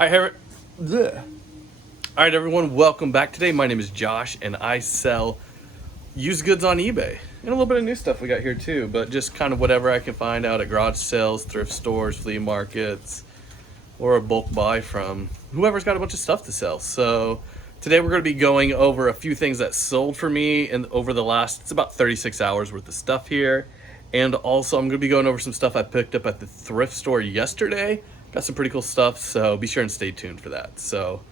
All right, bleh. All right, everyone, welcome back. Today, my name is Josh, and I sell used goods on eBay. And a little bit of new stuff we got here too, but just kind of whatever I can find out at garage sales, thrift stores, flea markets, or a bulk buy from whoever's got a bunch of stuff to sell. So today we're going to be going over a few things that sold for me and over the last, it's about 36 hours worth of stuff here. And also I'm going to be going over some stuff I picked up at the thrift store yesterday. Got some pretty cool stuff, so be sure and stay tuned for that. So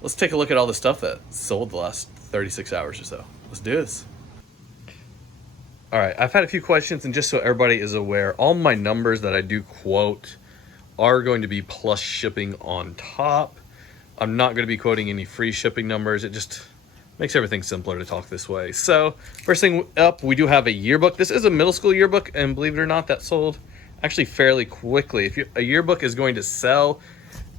let's take a look at all the stuff that sold the last 36 hours or so. Let's do this. All right, I've had a few questions, and just so everybody is aware, all my numbers that I do quote are going to be plus shipping on top. I'm not going to be quoting any free shipping numbers. It just makes everything simpler to talk this way. So first thing up, we do have a yearbook. This is a middle school yearbook, and believe it or not, that sold actually fairly quickly. If a yearbook is going to sell,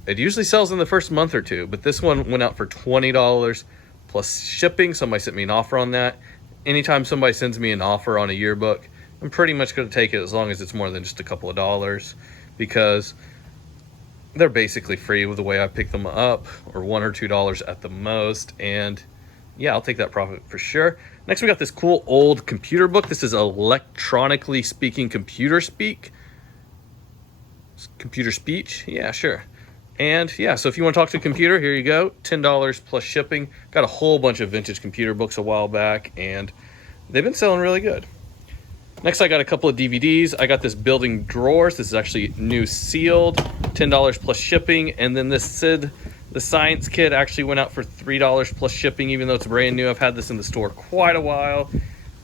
it usually sells in the first month or two, but this one went out for $20 plus shipping. Somebody sent me an offer on that. Anytime somebody sends me an offer on a yearbook, I'm pretty much going to take it as long as it's more than just a couple of dollars, because they're basically free with the way I pick them up, or $1 or $2 at the most. And yeah, I'll take that profit for sure. Next, we got this cool old computer book. This is electronically speaking computer speak. Computer speech? Yeah, sure. And yeah, so if you want to talk to a computer, here you go, $10 plus shipping. Got a whole bunch of vintage computer books a while back, and they've been selling really good. Next, I got a couple of DVDs. I got this Building Drawers. This is actually new sealed, $10 plus shipping. And then this Sid, the Science Kit, actually went out for $3 plus shipping, even though it's brand new. I've had this in the store quite a while.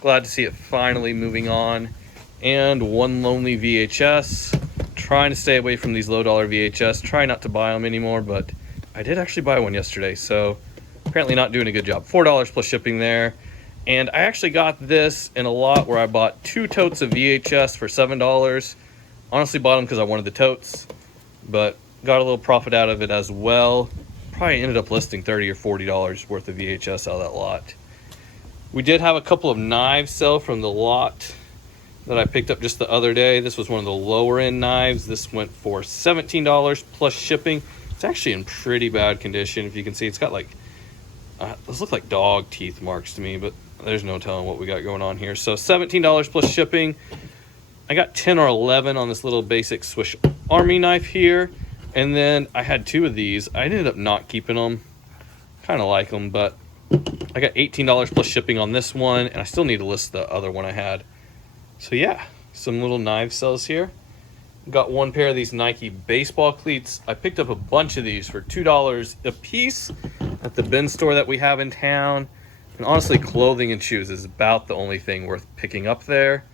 Glad to see it finally moving on. And One Lonely VHS. Trying to stay away from these low dollar VHS. Try not to buy them anymore, but I did actually buy one yesterday, so apparently not doing a good job. $4 plus shipping there. And I actually got this in a lot where I bought 2 totes of VHS for $7. Honestly bought them because I wanted the totes, but got a little profit out of it as well. Probably ended up listing $30 or $40 worth of VHS out of that lot. We did have a couple of knives sell from the lot that I picked up just the other day. This was one of the lower end knives. This went for $17 plus shipping. It's actually in pretty bad condition. If you can see, it's got like, those look like dog teeth marks to me, but there's no telling what we got going on here. So $17 plus shipping. I got 10 or 11 on this little basic Swiss Army knife here. And then I had 2 of these. I ended up not keeping them. Kind of like them, but I got $18 plus shipping on this one, and I still need to list the other one I had. So yeah, some little knife sales here. Got one pair of these Nike baseball cleats. I picked up a bunch of these for $2 a piece at the bin store that we have in town. And honestly, clothing and shoes is about the only thing worth picking up there.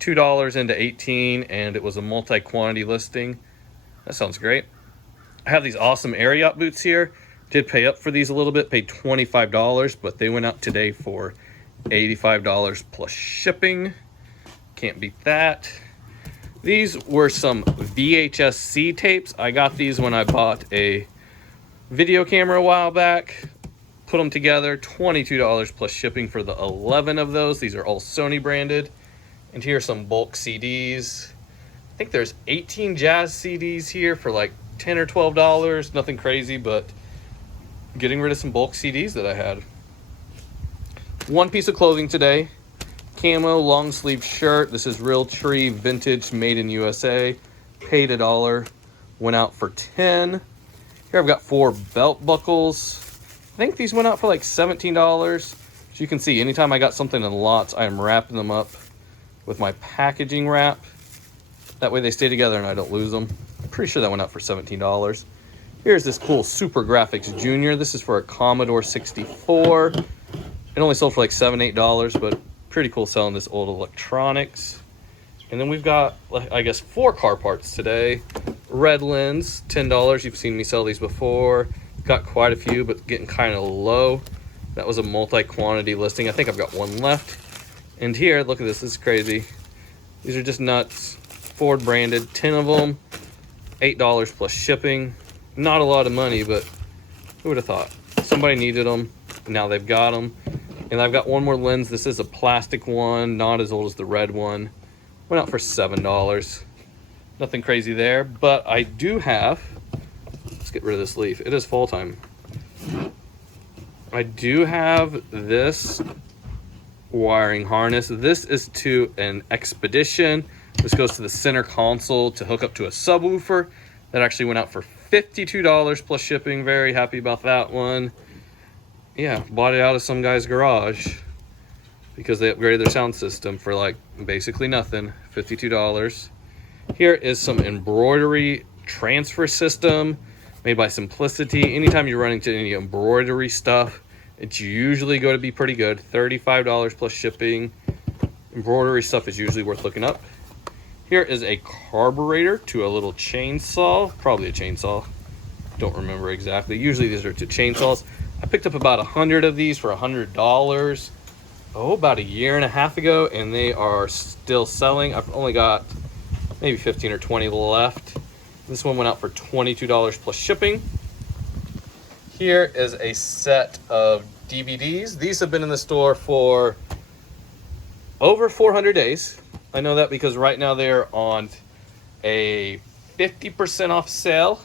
$2 into 18, and it was a multi-quantity listing. That sounds great. I have these awesome air yacht boots here. Did pay up for these a little bit, paid $25, but they went out today for $85 plus shipping. Can't beat that. These were some VHS-C tapes. I got these when I bought a video camera a while back. Put them together, $22 plus shipping for the 11 of those. These are all Sony branded. And here are some bulk CDs. I think there's 18 jazz CDs here for like $10 or $12. Nothing crazy, but getting rid of some bulk CDs that I had. One piece of clothing today. Camo long sleeve shirt. This is Real Tree vintage, made in USA. Paid $1, went out for 10. Here I've got 4 belt buckles. I think these went out for like $17. As you can see, anytime I got something in lots, I am wrapping them up with my packaging wrap. That way they stay together and I don't lose them. I'm pretty sure that went out for $17. Here's this cool Super Graphics Junior. This is for a Commodore 64. It only sold for like $7, $8, but pretty cool selling this old electronics. And then we've got, I guess, 4 car parts today. Red lens, $10. You've seen me sell these before. Got quite a few, but getting kind of low. That was a multi-quantity listing. I think I've got one left. And here, look at this. This is crazy. These are just nuts. Ford branded, 10 of them. $8 plus shipping. Not a lot of money, but who would have thought? Somebody needed them. Now they've got them. And I've got one more lens. This is a plastic one, not as old as the red one. Went out for $7. Nothing crazy there, but I do have, let's get rid of this leaf. It is fall time. I do have this wiring harness. This is to an Expedition. This goes to the center console to hook up to a subwoofer. That actually went out for $52 plus shipping. Very happy about that one. Yeah, bought it out of some guy's garage because they upgraded their sound system for like basically nothing. $52. Here is some embroidery transfer system made by Simplicity. Anytime you run into any embroidery stuff, it's usually going to be pretty good. $35 plus shipping. Embroidery stuff is usually worth looking up. Here is a carburetor to a little chainsaw, probably a chainsaw. Don't remember exactly. Usually these are to chainsaws. I picked up about 100 of these for $100. About a year and a half ago, and they are still selling. I've only got maybe 15 or 20 left. This one went out for $22 plus shipping. Here is a set of DVDs. These have been in the store for over 400 days. I know that because right now they're on a 50% off sale,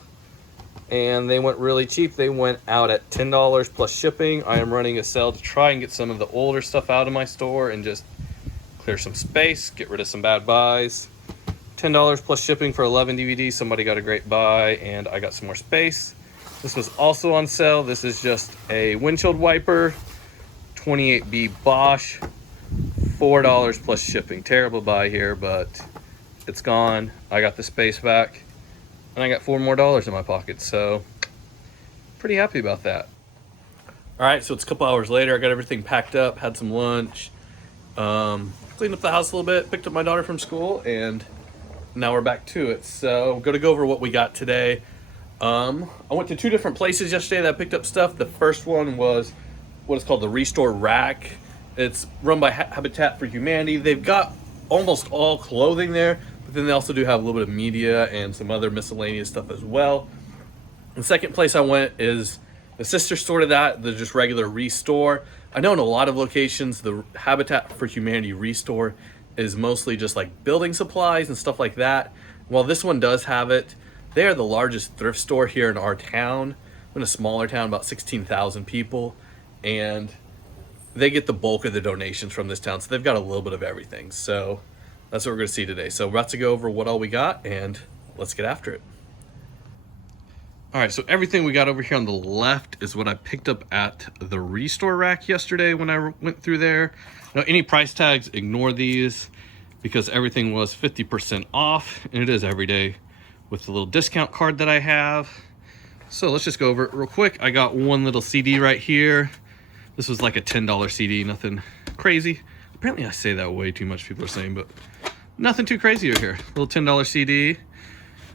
and they went really cheap. They went out at $10 plus shipping. I am running a sale to try and get some of the older stuff out of my store and just clear some space, get rid of some bad buys. $10 plus shipping for 11 DVDs. Somebody got a great buy, and I got some more space. This was also on sale. This is just a windshield wiper, 28B Bosch, $4 plus shipping. Terrible buy here, but it's gone. I got the space back, and I got $4 more in my pocket, so pretty happy about that. All right, so it's a couple hours later. I got everything packed up, had some lunch, cleaned up the house a little bit, picked up my daughter from school, and now we're back to it. So I'm gonna go over what we got today. I went to two different places yesterday that I picked up stuff. The first one was what is called the Restore Rack. It's run by Habitat for Humanity. They've got almost all clothing there, but then they also do have a little bit of media and some other miscellaneous stuff as well. The second place I went is the sister store to that, the just regular Restore. I know in a lot of locations, the Habitat for Humanity Restore is mostly just like building supplies and stuff like that. While this one does have it, they are the largest thrift store here in our town. I'm in a smaller town, about 16,000 people, and they get the bulk of the donations from this town, so they've got a little bit of everything. So that's what we're going to see today. So we're about to go over what all we got, and let's get after it. All right, so everything we got over here on the left is what I picked up at the Restore Rack yesterday when I went through there. Now, any price tags, ignore these because everything was 50% off, and it is every day with the little discount card that I have. So let's just go over it real quick. I got one little CD right here. This was like a $10 CD, nothing crazy. Apparently I say that way too much, people are saying, but nothing too crazy over here. Little $10 CD.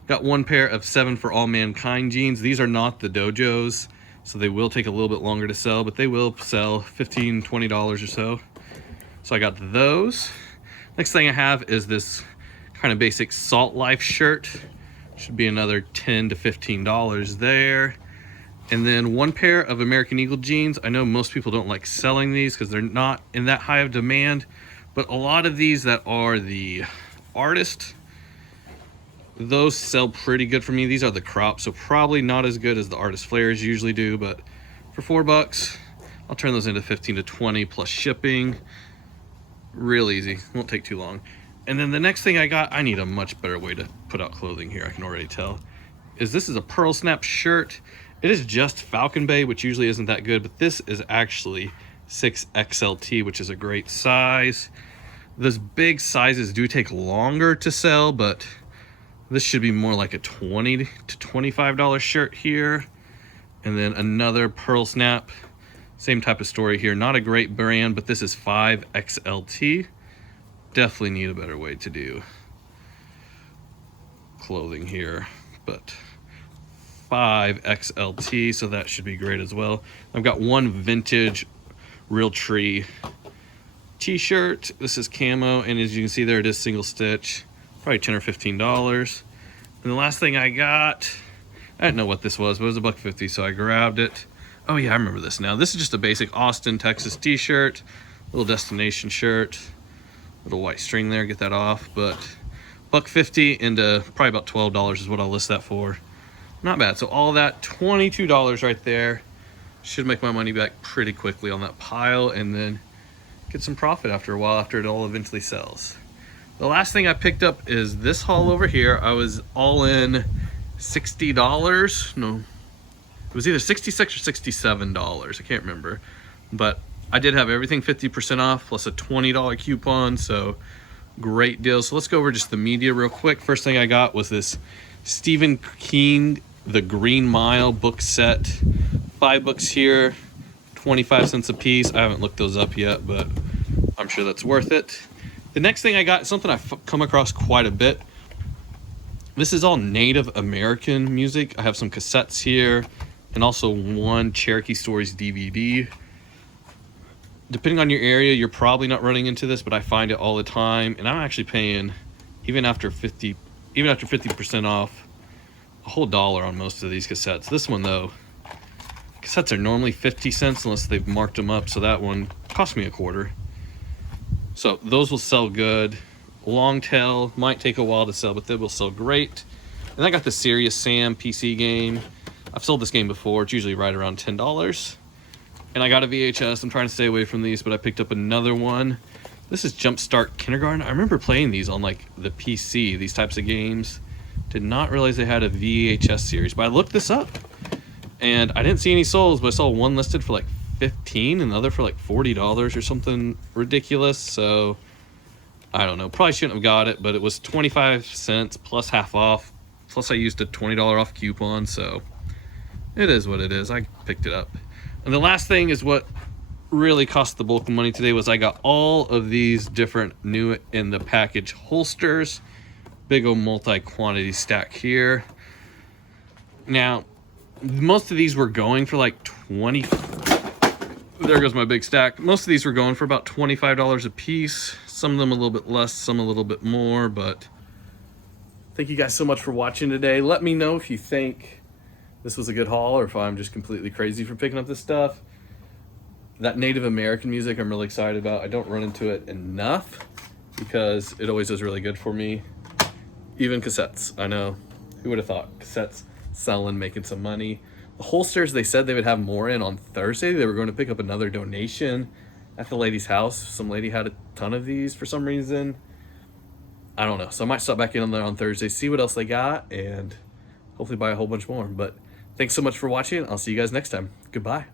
Got one pair of 7 for All Mankind jeans. These are not the Dojos, so they will take a little bit longer to sell, but they will sell $15, $20 or so. So I got those. Next thing I have is this kind of basic Salt Life shirt. Should be another $10 to $15 there. And then one pair of American Eagle jeans. I know most people don't like selling these because they're not in that high of demand, but a lot of these that are the artist, those sell pretty good for me. These are the crop, so probably not as good as the artist flares usually do, but for $4, I'll turn those into 15 to 20 plus shipping. Real easy, won't take too long. And then the next thing I got, I need a much better way to put out clothing here, I can already tell, is this is a Pearl Snap shirt. It is just Falcon Bay, which usually isn't that good, but this is actually 6XLT, which is a great size. Those big sizes do take longer to sell, but this should be more like a $20 to $25 shirt here. And then another Pearl Snap, same type of story here. Not a great brand, but this is 5XLT. Definitely need a better way to do clothing here, but 5XLT, so that should be great as well. I've got one vintage Realtree t-shirt. This is camo, and as you can see there, it is single stitch, probably $10 or $15. And the last thing I got, I didn't know what this was, but it was $1.50, so I grabbed it. Oh yeah, I remember this now. This is just a basic Austin, Texas t-shirt, little destination shirt, little white string there, get that off, but $1.50 into probably about $12 is what I'll list that for. Not bad. So all that, $22 right there. Should make my money back pretty quickly on that pile, and then get some profit after a while after it all eventually sells. The last thing I picked up is this haul over here. I was all in $60. No, it was either $66 or $67. I can't remember. But I did have everything 50% off plus a $20 coupon, so great deal. So let's go over just the media real quick. First thing I got was this Stephen King, The Green Mile book set. 5 books here, 25 cents a piece. I haven't looked those up yet, but I'm sure that's worth it. The next thing I got is something I've come across quite a bit. This is all Native American music. I have some cassettes here and also one Cherokee Stories DVD. Depending on your area, you're probably not running into this, but I find it all the time, and I'm actually paying, even after 50% off, a whole dollar on most of these cassettes. This one though, cassettes are normally 50 cents unless they've marked them up, so that one cost me a quarter. So those will sell good. Long tail might take a while to sell, but they will sell great. And I got the Serious Sam PC game. I've sold this game before. It's usually right around $10. And I got a VHS. I'm trying to stay away from these, but I picked up another one. This is Jumpstart Kindergarten. I remember playing these on like the PC, these types of games. Did not realize they had a VHS series, but I looked this up and I didn't see any solds, but I saw one listed for like $15 and another for like $40 or something ridiculous. So I don't know, probably shouldn't have got it, but it was 25 cents plus half off, plus I used a $20 off coupon, so it is what it is. I picked it up. And the last thing is what really cost the bulk of money today was I got all of these different new in the package holsters. Big old multi-quantity stack here. Now, most of these were going for like 20. There goes my big stack. Most of these were going for about $25 a piece. Some of them a little bit less, some a little bit more, but thank you guys so much for watching today. Let me know if you think this was a good haul or if I'm just completely crazy for picking up this stuff. That Native American music I'm really excited about. I don't run into it enough because it always does really good for me. Even cassettes, I know. Who would have thought? Cassettes selling, making some money. The holsters, they said they would have more in on Thursday. They were going to pick up another donation at the lady's house. Some lady had a ton of these for some reason. I don't know. So I might stop back in on there on Thursday, see what else they got, and hopefully buy a whole bunch more. But thanks so much for watching. I'll see you guys next time. Goodbye.